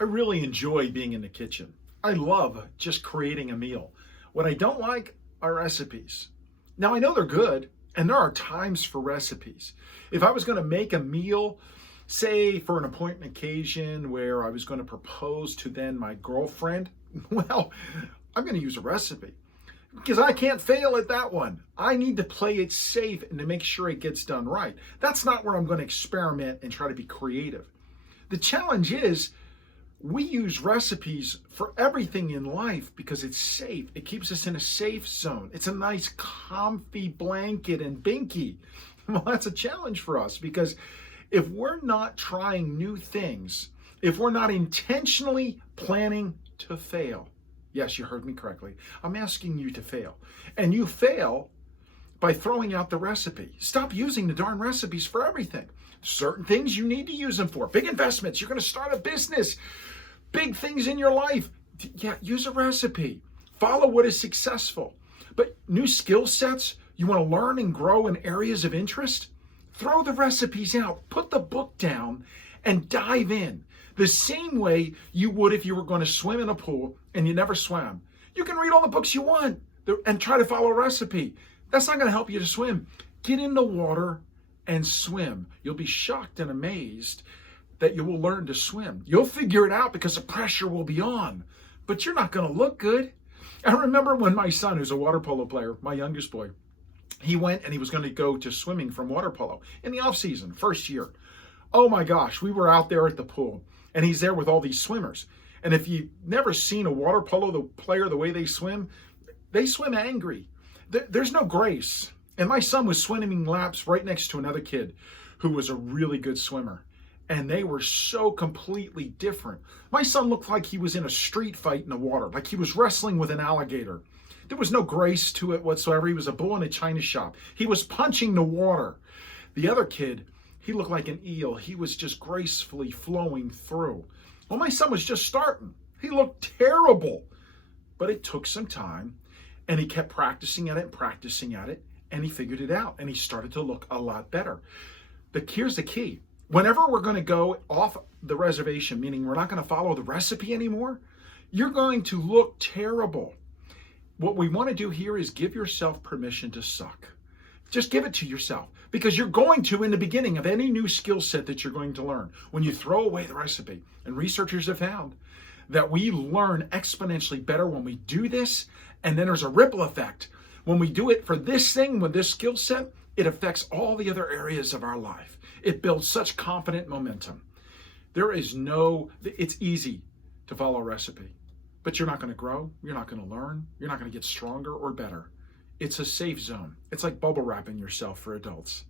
I really enjoy being in the kitchen. I love just creating a meal. What I don't like are recipes. Now, I know they're good, and there are times for recipes. If I was going to make a meal, say for an appointment occasion where I was going to propose to then my girlfriend, well, I'm going to use a recipe because I can't fail at that one. I need to play it safe and to make sure it gets done right. That's not where I'm going to experiment and try to be creative. The challenge is we use recipes for everything in life because it's safe. It keeps us in a safe zone. It's a nice comfy blanket and binky. Well, that's a challenge for us because if we're not trying new things, if we're not intentionally planning to fail, yes, you heard me correctly, I'm asking you to fail. And you fail by throwing out the recipe. Stop using the darn recipes for everything. Certain things you need to use them for. Big investments. You're going to start a business. Big things in your life. Yeah, use a recipe. Follow what is successful. But new skill sets, you want to learn and grow in areas of interest? Throw the recipes out. Put the book down and dive in. The same way you would if you were going to swim in a pool and you never swam. You can read all the books you want and try to follow a recipe. That's not going to help you to swim. Get in the water and swim. You'll be shocked and amazed that you will learn to swim. You'll figure it out because the pressure will be on, but you're not going to look good. I remember when my son, who's a water polo player, my youngest boy, he went and he was going to go to swimming from water polo in the off season, first year. Oh my gosh, we were out there at the pool and he's there with all these swimmers. And if you've never seen a water polo player, the way they swim angry. There's no grace. And my son was swimming laps right next to another kid who was a really good swimmer. And they were so completely different. My son looked like he was in a street fight in the water, like he was wrestling with an alligator. There was no grace to it whatsoever. He was a bull in a china shop. He was punching the water. The other kid, he looked like an eel. He was just gracefully flowing through. Well, my son was just starting. He looked terrible. But it took some time, and he kept practicing at it, and he figured it out, and he started to look a lot better. Here's the key. Whenever we're going to go off the reservation, meaning we're not going to follow the recipe anymore, you're going to look terrible. What we want to do here is give yourself permission to suck. Just give it to yourself because you're going to in the beginning of any new skill set that you're going to learn. When you throw away the recipe, and researchers have found that we learn exponentially better when we do this, and then there's a ripple effect. When we do it for this thing, with this skill set, it affects all the other areas of our life. It builds such confident momentum. It's easy to follow a recipe, but you're not going to grow. You're not going to learn. You're not going to get stronger or better. It's a safe zone. It's like bubble wrapping yourself for adults.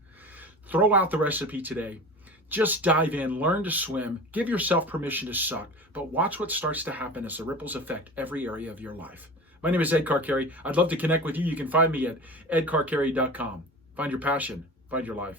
Throw out the recipe today. Just dive in, learn to swim, give yourself permission to suck, but watch what starts to happen as the ripples affect every area of your life. My name is Ed Carcari. I'd love to connect with you. You can find me at edcarcari.com. Find your passion. Find your life.